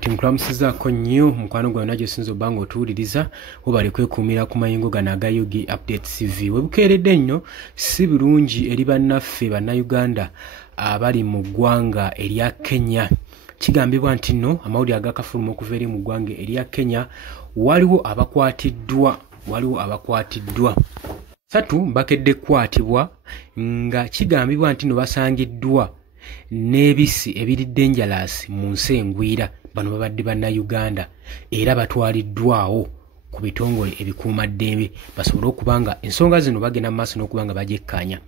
Timukulamusizaako nnyo mukwano gwawe nagyo sinza obanga otuwuliriza webale kwekumira ku mayingo gano aga Yugi Update TV. Webukeeredde nnyo si birungi eri bannaffe bannayuganda abali mu ggwanga erya Kenya. Kigambibwa nti nno amawulire agakafuluma okuva eri mu ggwanga erya Kenya waliwo abakwatiddwa 3 bakedde kukwatibwa nga kigambibwa nti nno basangiddwa n'ebisi ebiri dangerous mu nsi engwira. Bano babadde bannayuganda era batwaliddwawo ku bitongole ebikuumaddembe basobole okubanga ensonga zino bagenda mu maaso n'okubanga bagyekkaanya.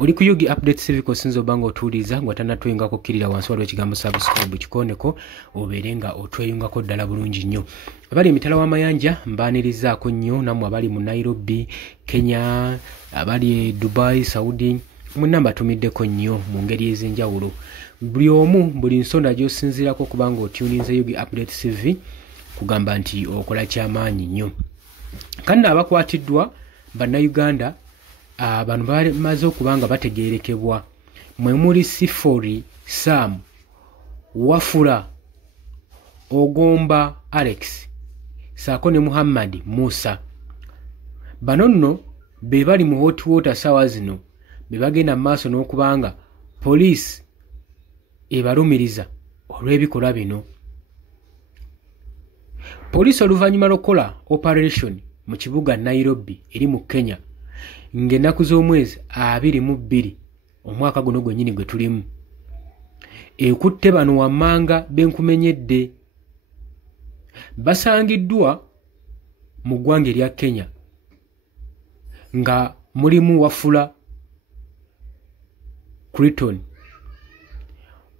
Oli ku Yugi Update TV kosinza obanga otuwuliriza nga tannatweyungako okkirira wansi waliwo ekigambo subscribe kikoneko obeere nga otweyungako ddala bulungi nnyo. Abali emitala w'amayanja mbaanirizaako nnyo nammwe abali mu Nairobi, Kenya, abali Dubai, Saudi mwenna mbatumiddeko nnyo mu ngeri ez'enjawulo. Buli omu buli nsonda gy'osinziirako kubanga otuninze Yugi Update TV kugamba nti okola kyamaanyi nnyo. Kandi abakwatiddwa bannayuganda bano bamaze okubanga bategeerekebwa mwe muli Sifori Sam, Wafula Ogomba Alex saako ne Muhammad Musa. Bano nno be bali mu hot water sawa zino be bagenda mu maaso n'okubanga poliisi ebalumiriza olw'ebikolwa bino. Poliisi oluvannyuma lw'okukola operation mu kibuga Nairobi eri mu Kenya ng'ennaku z'omwezi 22 omwaka guno gwennyini gwe tulimu ekutte bano wammanga benkumenyedde. Basangiddwa mu ggwanga erya Kenya nga mulimu Wafula Crichton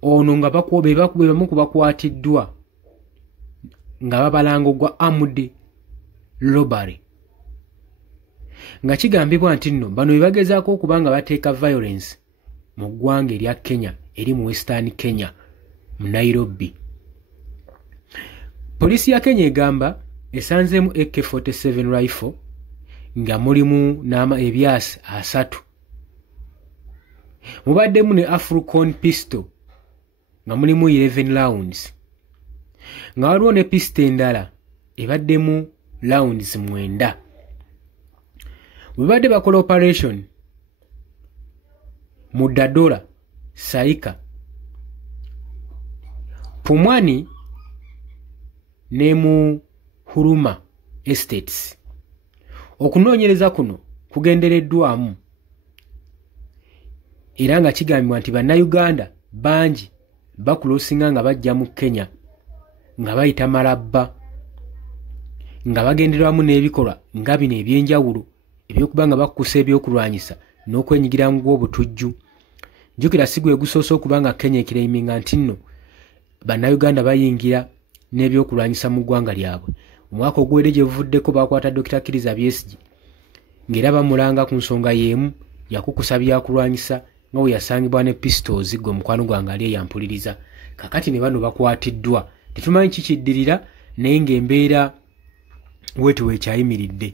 ono nga bamu ku bakwatiddwa nga babalango gwa armed robbery, nga kigambibwa nti nno bano bebagezaako okubanga bateeka violence mu ggwanga erya Kenya eri mu Western Kenya mu Nairobi. Poliisi ya Kenya egamba esanzeemu AK-47 rifle nga mulimu ebyasi 3, mubaddemu ne African pistol nga mulimu 11 rounds, nga waliwo ne pistol endala ebaddemu rounds 9. Bwe badde bakola operation mu Dadola, Saika, Pumwani ne mu Huruma Estates. Okunoonyereza kuno kugendereddwamu era nga kigambibwa nti bannayuganda bangi bakulosinga nga bajja mu Kenya nga bayita Malaba nga bagenderwamu n'ebikolwa nga bino eby'enjawulo ebyokuba nga bakukusa ebyokulwanyisa n'okwenyigira mu gw'obutujju. Jjukira si gwe gusoose okuba nga Kenya ekiraiminga nti nno bannayuganda bayingira n'ebyokulwanyisa mu ggwanga lyabwe. Omwaka oguwedde gye buvuddeko bakwata Dr. Kiriza Besigye ng'era bamulanga ku nsonga y'emu yakukusa byakulwanyisa nga we yasangibwa ne pistols gwe mukwano gwange ali eyampuliriza. Kakati ne bano bakwatiddwa tetumanyi kikiddirira naye ng'embeera wetu wekyayimiridde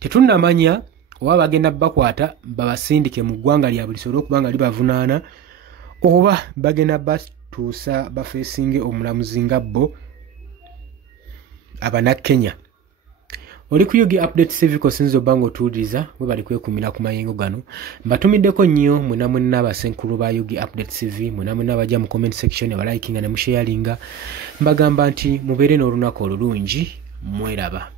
tetunnamanya oba bagenda bakwata babasindike mu ggwanga lyabwe lisobole okuba nga libavunaana oba bagenda batuusa bafeesinge omulamuzi nga bo Abannakenya. Oli ku Yugi Update TV kosinza obanga otuwuliriza we bali kwekumira ku mayingo gano. Mbatumiddeko nnyo mwenna abasenkulu ba Yugi Update TV, mwenna abajja mu comment section abalikinga ne musharinga. Mbagamba nti mubeere n'olunaku olulungi, mweraba.